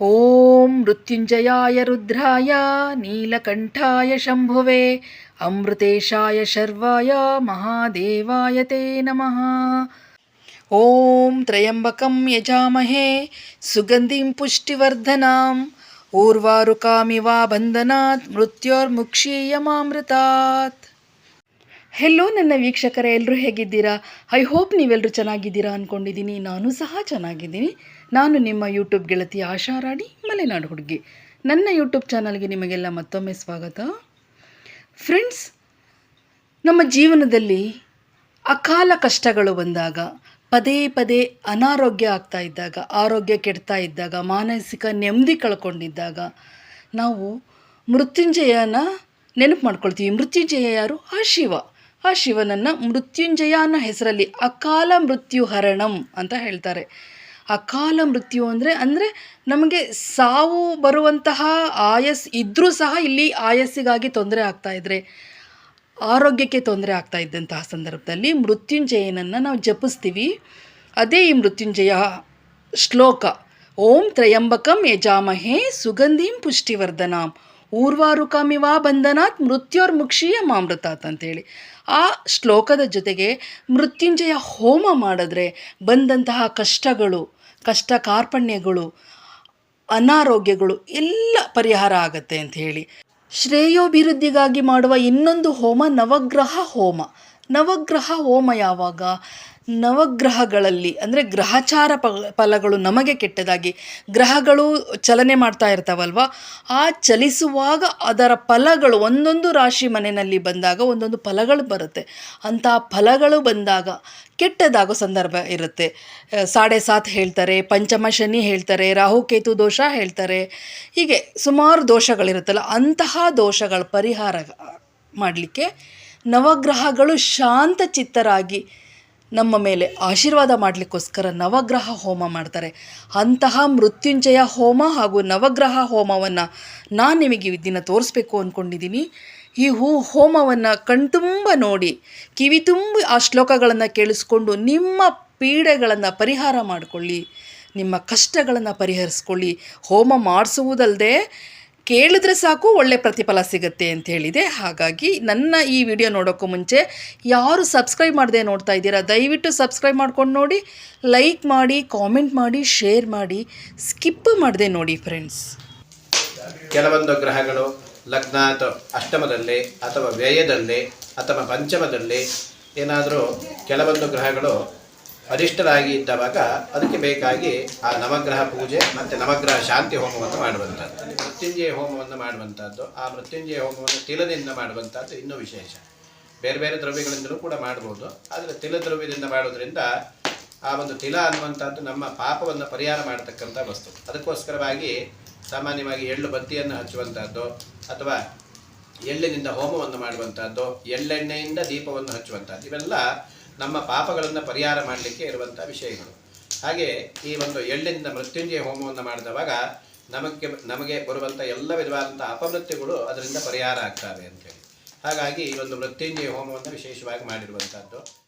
ಓಂ ಮೃತ್ಯುಂಜಯಾಯ ರುದ್ರಾಯ, ನೀಲಕಂಠಾಯ ಶಂಭುವೇ, ಅಮೃತೇಶಾಯ ಶರ್ವಾಯ, ಮಹಾದೇವಾಯ ತೇ ನಮಃ. ಓಂ ತ್ರಯಂಬಕಂ ಯಜಾಮಹೇ, ಸುಗಂಧಿಂ ಪುಷ್ಟಿವರ್ಧನಾಂ ಊರ್ವಾರುಕಾಮಿವಾ ಬಂಧನಾತ್, ಮೃತ್ಯೋರ್ಮುಕ್ಷೀಯಮಾಮೃತಾತ್. ಹೆಲೋ ನನ್ನ ವೀಕ್ಷಕರ ಎಲ್ಲರೂ ಹೇಗಿದ್ದೀರಾ? ಐ ಹೋಪ್ ನೀವೆಲ್ಲರೂ ಚೆನ್ನಾಗಿದ್ದೀರಾ ಅಂದ್ಕೊಂಡಿದ್ದೀನಿ ನಾನು ಸಹ ಚೆನ್ನಾಗಿದ್ದೀನಿ. ನಾನು ನಿಮ್ಮ ಯೂಟ್ಯೂಬ್ ಗೆಳತಿ ಆಶಾ ರಾಣಿ, ಮಲೆನಾಡು ಹುಡುಗಿ. ನನ್ನ ಯೂಟ್ಯೂಬ್ ಚಾನಲ್ಗೆ ನಿಮಗೆಲ್ಲ ಮತ್ತೊಮ್ಮೆ ಸ್ವಾಗತ. ಫ್ರೆಂಡ್ಸ್ ನಮ್ಮ ಜೀವನದಲ್ಲಿ ಅಕಾಲ ಕಷ್ಟಗಳು ಬಂದಾಗ, ಪದೇ ಪದೇ ಅನಾರೋಗ್ಯ ಆಗ್ತಾ ಇದ್ದಾಗ, ಆರೋಗ್ಯ ಕೆಡ್ತಾ ಇದ್ದಾಗ, ಮಾನಸಿಕ ನೆಮ್ಮದಿ ಕಳ್ಕೊಂಡಿದ್ದಾಗ, ನಾವು ಮೃತ್ಯುಂಜಯನ ನೆನಪು ಮಾಡ್ಕೊಳ್ತೀವಿ. ಮೃತ್ಯುಂಜಯ ಯಾರು? ಆ ಶಿವ. ಆ ಶಿವನನ್ನು ಮೃತ್ಯುಂಜಯ ಅನ್ನೋ ಹೆಸರಲ್ಲಿ ಅಕಾಲ ಮೃತ್ಯು ಹರಣಂ ಅಂತ ಹೇಳ್ತಾರೆ. ಅಕಾಲ ಮೃತ್ಯು ಅಂದರೆ ಅಂದರೆ ನಮಗೆ ಸಾವು ಬರುವಂತಹ ಆಯಸ್ ಇದ್ದರೂ ಸಹ ಇಲ್ಲಿ ಆಯಸ್ಸಿಗಾಗಿ ತೊಂದರೆ ಆಗ್ತಾ ಇದ್ರೆ, ಆರೋಗ್ಯಕ್ಕೆ ತೊಂದರೆ ಆಗ್ತಾ ಇದ್ದಂತಹ ಸಂದರ್ಭದಲ್ಲಿ ಮೃತ್ಯುಂಜಯನನ್ನು ನಾವು ಜಪಿಸ್ತೀವಿ. ಅದೇ ಈ ಮೃತ್ಯುಂಜಯ ಶ್ಲೋಕ, ಓಂ ತ್ರಯಂಬಕಂ ಯಜಾಮಹೇ ಸುಗಂಧಿಂ ಪುಷ್ಟಿವರ್ಧನಾಂ ಊರ್ವಾರುಕಾಮಿವಾ ಬಂಧನಾತ್ ಮೃತ್ಯೋರ್ಮುಕ್ಷೀಯ ಮಾಮೃತಾತ್ ಅಂತೇಳಿ. ಆ ಶ್ಲೋಕದ ಜೊತೆಗೆ ಮೃತ್ಯುಂಜಯ ಹೋಮ ಮಾಡಿದ್ರೆ ಬಂದಂತಹ ಕಷ್ಟಗಳು ಕಷ್ಟ ಕಾರ್ಪಣ್ಯಗಳು, ಅನಾರೋಗ್ಯಗಳು ಎಲ್ಲ ಪರಿಹಾರ ಆಗತ್ತೆ ಅಂತ ಹೇಳಿ. ಶ್ರೇಯೋಭಿವೃದ್ಧಿಗಾಗಿ ಮಾಡುವ ಇನ್ನೊಂದು ಹೋಮ ನವಗ್ರಹ ಹೋಮ. ನವಗ್ರಹ ಹೋಮ ಯಾವಾಗ? ನವಗ್ರಹಗಳಲ್ಲಿ, ಅಂದರೆ ಗ್ರಹಚಾರ ಪ, ಫಲಗಳು ನಮಗೆ ಕೆಟ್ಟದಾಗಿ, ಗ್ರಹಗಳು ಚಲನೆ ಮಾಡ್ತಾ ಇರ್ತಾವಲ್ವ? ಆ ಚಲಿಸುವಾಗ ಅದರ ಫಲಗಳು ಒಂದೊಂದು ರಾಶಿ ಮನೆಯಲ್ಲಿ ಬಂದಾಗ ಒಂದೊಂದು ಫಲಗಳು ಬರುತ್ತೆ. ಅಂಥ ಫಲಗಳು ಬಂದಾಗ ಕೆಟ್ಟದಾಗೋ ಸಂದರ್ಭ ಇರುತ್ತೆ. ಸಾಡೆ ಸಾತ್ ಹೇಳ್ತಾರೆ, ಪಂಚಮ ಶನಿ ಹೇಳ್ತಾರೆ ರಾಹುಕೇತು ದೋಷ ಹೇಳ್ತಾರೆ. ಹೀಗೆ ಸುಮಾರು ದೋಷಗಳಿರುತ್ತಲ್ಲ, ಅಂತಹ ದೋಷಗಳ ಪರಿಹಾರ ಮಾಡಲಿಕ್ಕೆ ನವಗ್ರಹಗಳು ಶಾಂತ ಚಿತ್ತರಾಗಿ ನಮ್ಮ ಮೇಲೆ ಆಶೀರ್ವಾದ ಮಾಡಲಿಕ್ಕೋಸ್ಕರ ನವಗ್ರಹ ಹೋಮ ಮಾಡ್ತಾರೆ. ಅಂತಹ ಮೃತ್ಯುಂಜಯ ಹೋಮ ಹಾಗೂ ನವಗ್ರಹ ಹೋಮವನ್ನು ನಾನು ನಿಮಗೆ ಇದನ್ನು ದಿನ ತೋರಿಸ್ಬೇಕು ಅಂದ್ಕೊಂಡಿದ್ದೀನಿ ಈ ಹೂ ಹೋಮವನ್ನು ಕಣ್ತುಂಬ ನೋಡಿ, ಕಿವಿ ತುಂಬಿ ಆ ಶ್ಲೋಕಗಳನ್ನು ಕೇಳಿಸ್ಕೊಂಡು ನಿಮ್ಮ ಪೀಡೆಗಳನ್ನು ಪರಿಹಾರ ಮಾಡಿಕೊಳ್ಳಿ, ನಿಮ್ಮ ಕಷ್ಟಗಳನ್ನು ಪರಿಹರಿಸ್ಕೊಳ್ಳಿ. ಹೋಮ ಮಾಡಿಸುವುದಲ್ಲದೆ ಕೇಳಿದ್ರೆ ಸಾಕು, ಒಳ್ಳೆ ಪ್ರತಿಫಲ ಸಿಗುತ್ತೆ ಅಂತ ಹೇಳಿದೆ. ಹಾಗಾಗಿ ನನ್ನ ಈ ವಿಡಿಯೋ ನೋಡೋಕ್ಕೂ ಮುಂಚೆ ಯಾರು ಸಬ್ಸ್ಕ್ರೈಬ್ ಮಾಡದೆ ನೋಡ್ತಾ ಇದ್ದೀರಾ, ದಯವಿಟ್ಟು ಸಬ್ಸ್ಕ್ರೈಬ್ ಮಾಡ್ಕೊಂಡು ನೋಡಿ, ಲೈಕ್ ಮಾಡಿ, ಕಾಮೆಂಟ್ ಮಾಡಿ, ಶೇರ್ ಮಾಡಿ, ಸ್ಕಿಪ್ ಮಾಡದೆ ನೋಡಿ ಫ್ರೆಂಡ್ಸ್. ಕೆಲವೊಂದು ಗ್ರಹಗಳು ಲಗ್ನ ಅಥವಾ ಅಷ್ಟಮದಲ್ಲಿ ಅಥವಾ ವ್ಯಯದಲ್ಲಿ ಅಥವಾ ಪಂಚಮದಲ್ಲಿ ಏನಾದರೂ ಕೆಲವೊಂದು ಗ್ರಹಗಳು ಅರಿಷ್ಟರಾಗಿ ಇದ್ದವಾಗ ಅದಕ್ಕೆ ಬೇಕಾಗಿ ಆ ನವಗ್ರಹ ಪೂಜೆ ಮತ್ತು ನವಗ್ರಹ ಶಾಂತಿ ಹೋಮವನ್ನು ಮಾಡುವಂಥದ್ದು. ಮೃತ್ಯುಂಜಯ ಹೋಮವನ್ನು ಮಾಡುವಂಥದ್ದು, ಆ ಮೃತ್ಯುಂಜಯ ಹೋಮವನ್ನು ತಿಲದಿಂದ ಮಾಡುವಂಥದ್ದು ಇನ್ನೂ ವಿಶೇಷ. ಬೇರೆ ಬೇರೆ ದ್ರವ್ಯಗಳಿಂದಲೂ ಕೂಡ ಮಾಡ್ಬೋದು. ಆದರೆ ತಿಲ ದ್ರವ್ಯದಿಂದ ಮಾಡೋದ್ರಿಂದ ಆ ಒಂದು ತಿಲ ಅನ್ನುವಂಥದ್ದು ನಮ್ಮ ಪಾಪವನ್ನು ಪರಿಹಾರ ಮಾಡತಕ್ಕಂಥ ವಸ್ತು. ಅದಕ್ಕೋಸ್ಕರವಾಗಿ ಸಾಮಾನ್ಯವಾಗಿ ಎಳ್ಳು ಬತ್ತಿಯನ್ನು ಹಚ್ಚುವಂಥದ್ದು ಅಥವಾ ಎಳ್ಳಿನಿಂದ ಹೋಮವನ್ನು ಮಾಡುವಂಥದ್ದು, ಎಳ್ಳೆಣ್ಣೆಯಿಂದ ದೀಪವನ್ನು ಹಚ್ಚುವಂಥದ್ದು, ಇವೆಲ್ಲ ನಮ್ಮ ಪಾಪಗಳನ್ನು ಪರಿಹಾರ ಮಾಡಲಿಕ್ಕೆ ಇರುವಂಥ ವಿಷಯಗಳು. ಹಾಗೆ ಈ ಒಂದು ಎಳ್ಳಿನಿಂದ ಮೃತ್ಯುಂಜಯ ಹೋಮವನ್ನು ಮಾಡಿದವಾಗ ನಮಗೆ ನಮಗೆ ಬರುವಂಥ ಎಲ್ಲ ವಿಧವಾದಂಥ ಅಪಮೃತ್ಯುಗಳು ಅದರಿಂದ ಪರಿಹಾರ ಆಗ್ತವೆ ಅಂತೇಳಿ. ಹಾಗಾಗಿ ಈ ಒಂದು ಮೃತ್ಯುಂಜಯ ಹೋಮವನ್ನು ವಿಶೇಷವಾಗಿ ಮಾಡಿರುವಂಥದ್ದು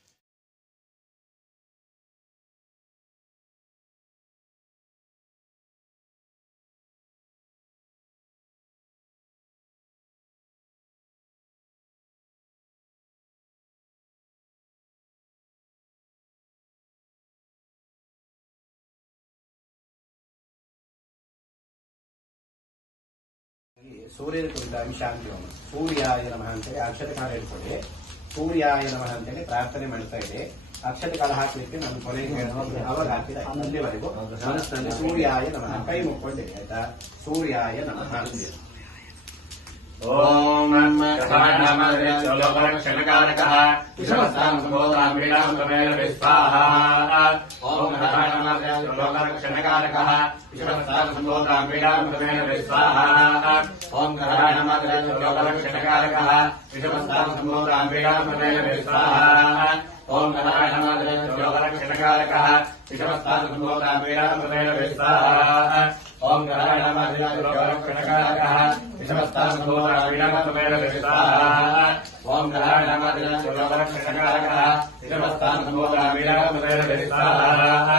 ಸೂರ್ಯನ ಕುರಿತಾಗಿ ಶಾಂತಿ ಹೋಮ ಸೂರ್ಯಾಯ ನಮಃ ಅಂತೇಳಿ ಅಕ್ಷತೆ ಕಾಲ ಇಟ್ಕೊಳ್ಳಿ ಸೂರ್ಯಾಯ ನಮಃ ಅಂತೇಳಿ ಪ್ರಾರ್ಥನೆ ಮಾಡ್ತಾ ಇದೆ ಅಕ್ಷತೆ ಕಾಲ ಹಾಕ್ಲಿಕ್ಕೆ ನಾನು ಕೊನೆಗೆ ಹೇಳ್ತೀನಿ. ಅವಾಗ ಹಾಕಿದ ಅಲ್ಲಿವರೆಗೂ ಮನಸ್ಸಿನಲ್ಲಿ ಸೂರ್ಯಾಯ ನಮಃ ಕೈ ಮುಕ್ಕೊಂಡಿರಿ ಆಯ್ತಾ ಸೂರ್ಯಾಯ ನಮಃ ಓಂ ಕ್ಷಣಕಾರಕಃ ವಿಷಮಸ್ತಾಂಬೋಧಾಂಬಿಡಾಂಬಮೇನ ओम ग्रहणमादरक्षणकारकः विषमस्तामसम्भोताम्बिकामृतेन स्वाहा ओम ग्रहणमादरक्षणकारकः विषमस्तामसम्भोताम्बिकामृतेन स्वाहा ओम ग्रहणमादरक्षणकारकः विषमस्तामसम्भोताम्बिकामृतेन स्वाहा ओम ग्रहणमादरक्षणकारकः विषमस्तामसम्भोताम्बिकामृतेन स्वाहा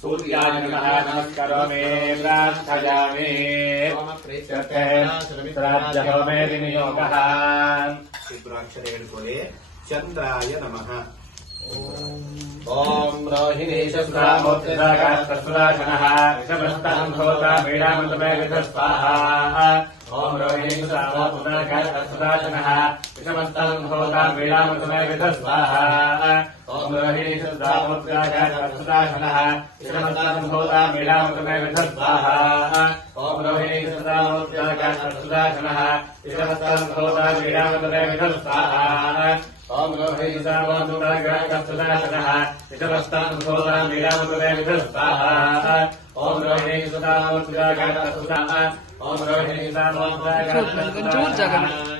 सूर्यान्नः नमस्करोमि प्रार्थयामि प्राज्यहोमे विनियोगः त्रिपुराक्षरेण कुले चन्द्राय नमः। ॐ रोहिणीशुरामोत्रिरागास्तसुराशनः विषभस्ताम् विधस्वाहा ोहिणीसदामुद्राशनः श्रीमन्तानुभूतामीडामृतमे विधस्वाहा ॐ रोहिणीसदामुद्राशनः श्रीमन्तानुभूतामीडामृतमे विधस्वाहा ॐ रोहिणीसदामुद्राशनः श्रीमस्तानुभूतामीडामृतमे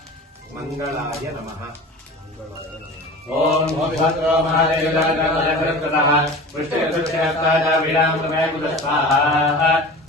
मंगलाय नमः। ॐ भद्रो महादेव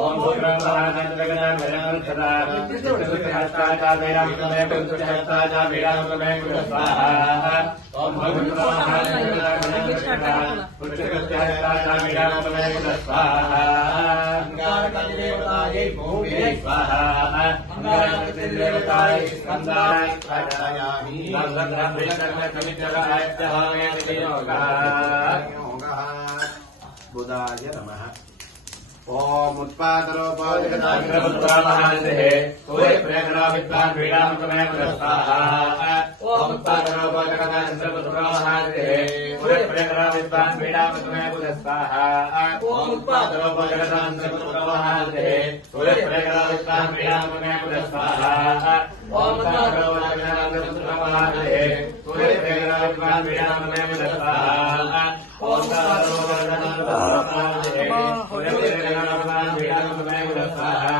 ॐ भद्रो महादेवदानवदकृतः वृष्टिर्वृष्टिहस्ताय विरामतमे कुलस्वाहा ॐ भद्रो महादेवदानवदकृतः वृष्टिर्वृष्टिहस्ताय विरामतमे कुलस्वाहा ॐ भद्रो महादेवदानवदकृतः वृष्टिर्वृष्टिहस्ताय विरामतमे कुलस्वाहा विरामतमे कुलस्वाहा ॐ भद्रो महादेवदानवदकृतः वृष्टिर्वृष्टिहस्ताय विरामतमे Yeah.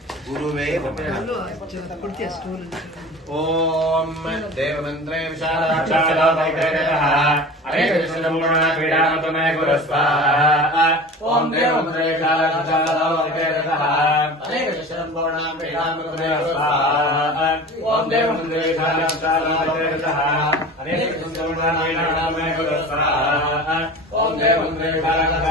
गुरुवे ॐ देवमन्त्रे विशालाक्षालापैकरः गुरस्वाहा ॐ देवमन्त्रे विशालाक्षालापैकरः ॐ देवमन्त्रे विशालाक्षालापैकरः अनेकशरम्भोणां पीडामय गुरस्वाहा ॐ देवमन्त्रे विशालाक्षा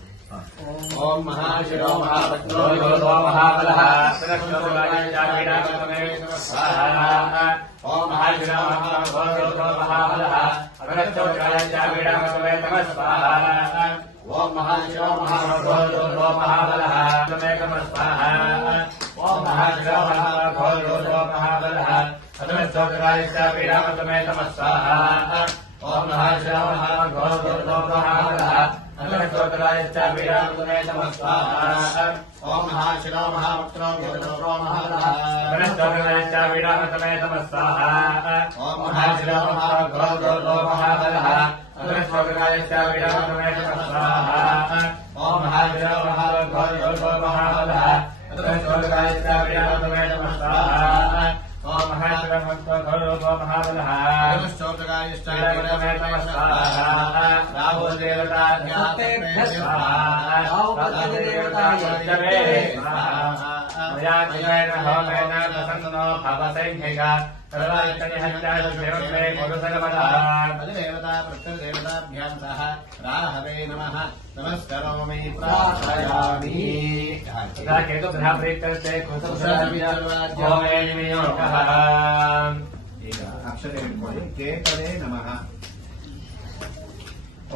ओम महाशिरो महाभद्रो योगो महाबलः। ओम महाशिरो महाबल योगो महाबलः। अग्रस्थोकायचापीडामसमे तमः स्वाहा ओम महाशिरो महाभद्रो योगो महाबल। तमे तमः स्वाहा ओम महाशिरो महाभद्रो योगो महाबलः। अग्रस्थोकायचापीडामसमे तमः स्वाहा ओम महाशिरो ओम महाशिला महावक्त्रो गौरो महारहास्तमे तमस्वाह ओम महाशिला महावक्त्रो गौरो महारह अग्रस्वग्रायस्याविडामतमे तमस्वाह ओम महाशिला महावक्त्रो गौरो महारह अग्रस्वग्रायस्याविडामतमे तमस्वाह ओम महाशिला महावक्त्रो गौरो महारह अग्रस्वग्रायस्याविडामतमे तमस्वाह महाबलः अतमस्तोत्रायश्चापीडामतमे तमः स्वाहा ॐ महाशिरो महाभक्तो यो महाबलः अतमस्तोत्रायश्चापीडामतमे तमः स्वाहा ॐ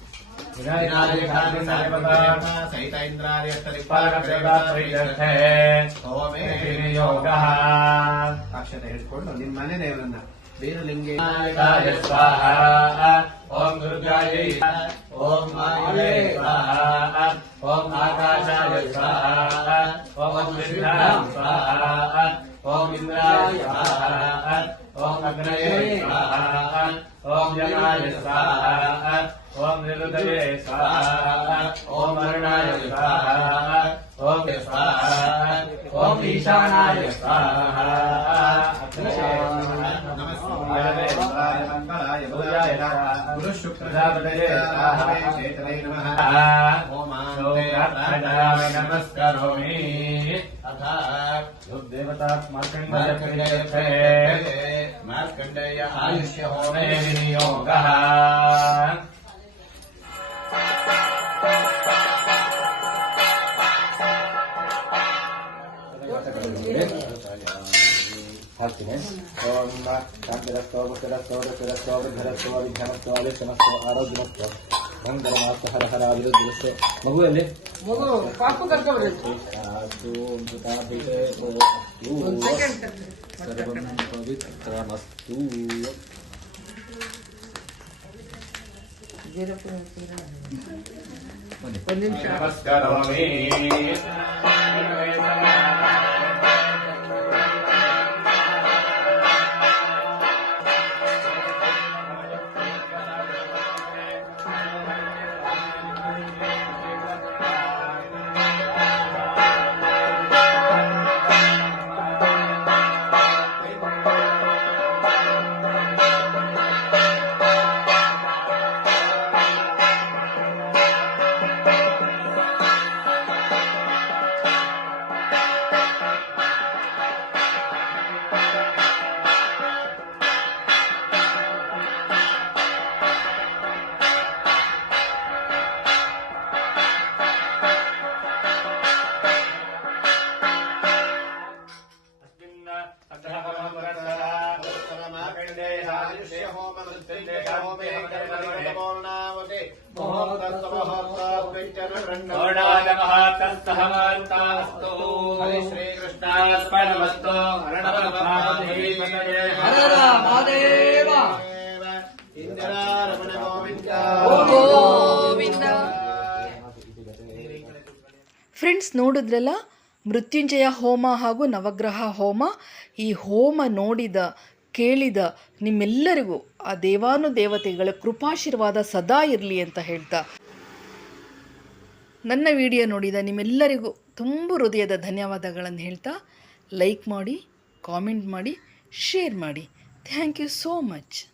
ಅಕ್ಷರ ಹಿಡ್ಕೊಂಡು ನಿಮ್ಮ ಮನೆ ದೇವರನ್ನ ಬೇರು ಲಿಂಗೆ ಓಂ ದುರ್ಗಾಯ ಓಂ ಮಾಯೇ ಸ್ವಾಹ ಓಂ ಆಕಾಶಾಯ ಸ್ವಾಹ ಓಂ ಶ್ರೀರಾಮ್ ಸ್ವಾಹ ಓಂ ಇಂದ್ರಾಯ ಸ್ವಾಹ ಓಂ ಅಗ್ನಯೇ ಸ್ವಾಹ ಓಂ ಜನಾಯ ಸ್ವಾಹ ओम निरुदये ओम अरुणाय स्वाहा ओम स्वाहा ओम ईशानाय स्वाहा। गुरु शुक्रधापदये स्वाहा। क्षेत्रे नमः। ओमान्ते नमस्करोमि। अथा। देवतात्मकण्डे आयुष्य होमे। विनियोगः ಹಾಕ್ತೀನಿ ಓಂ ಶಾಂತಿರಸ್ತೋ ಮುಕ್ತಿರಸ್ತೋ ರತಿರಸ್ತೋ ವಿಘ್ನರಸ್ತೋ ವಿಘ್ನರಸ್ತೋ ಅಲಿಶನಸ್ತೋ ಆರೋಗ್ಯಮಸ್ತೋ ಮಂಗಲ ಮಾಸ್ತ ಹರ ಹರ ಅಭಿವೃದ್ಧಿರಸ್ತೋ ಮಗುವಲ್ಲಿ ಮಗು ಪಾಪು ಕರ್ಕೊಬ್ರಿ ಅಸ್ತು ಅಮೃತಾಭಿಷೇ ಸರ್ವಂ ಪವಿತ್ರಮಸ್ತು ನಮಸ್ಕಾರಮೇ ಶ್ರೀಕೃಷ್ಣಾರ್ಪಣಮಸ್ತು ನೋಡಿದ್ರಲ್ಲ? ಮೃತ್ಯುಂಜಯ ಹೋಮ ಹಾಗೂ ನವಗ್ರಹ ಹೋಮ. ಈ ಹೋಮ ನೋಡಿದ, ಕೇಳಿದ ನಿಮ್ಮೆಲ್ಲರಿಗೂ ಆ ದೇವಾನು ದೇವತೆಗಳ ಕೃಪಾಶೀರ್ವಾದ ಸದಾ ಇರಲಿ ಅಂತ ಹೇಳ್ತಾ. ನನ್ನ ವಿಡಿಯೋ ನೋಡಿದ ನಿಮ್ಮೆಲ್ಲರಿಗೂ ತುಂಬ ಹೃದಯದ ಧನ್ಯವಾದಗಳನ್ನು ಹೇಳ್ತಾ. ಲೈಕ್ ಮಾಡಿ, ಕಾಮೆಂಟ್ ಮಾಡಿ, ಶೇರ್ ಮಾಡಿ. Thank you so much.